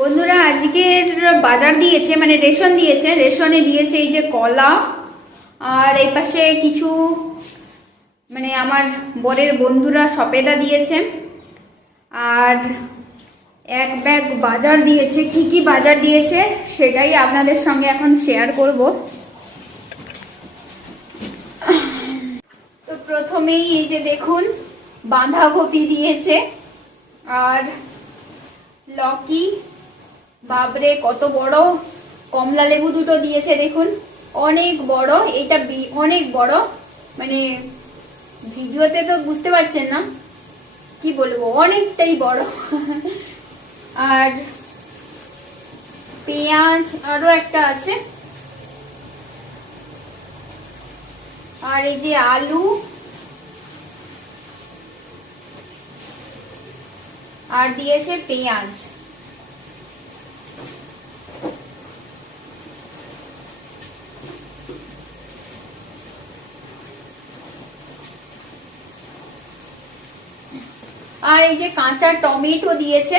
বন্ধুরা আজকের বাজার দিয়েছে, মানে রেশন দিয়েছে। রেশনে দিয়েছে এই যে কলা, আর এই পাশে কিছু মানে আমার বরের বন্ধুরা সপেদা দিয়েছে, আর এক ব্যাগ বাজার দিয়েছে। কি কি বাজার দিয়েছে সেটাই আপনাদের সঙ্গে এখন শেয়ার করব। তো প্রথমেই এই যে দেখুন, বাঁধাকপি দিয়েছে, আর লকি, বাবরে কত বড়। কমলা লেবু দুটো দিয়েছে, দেখুন অনেক বড়। এটা অনেক বড়, মানে ভিডিওতে তো বুঝতে পারছেন না, কি বলবো, অনেকটাই বড়। আর পেঁয়াজ আরো একটা আছে, আর এই যে আলু, আর দিয়েছে পেঁয়াজ। আর এই যে কাঁচা টমেটো দিয়েছে।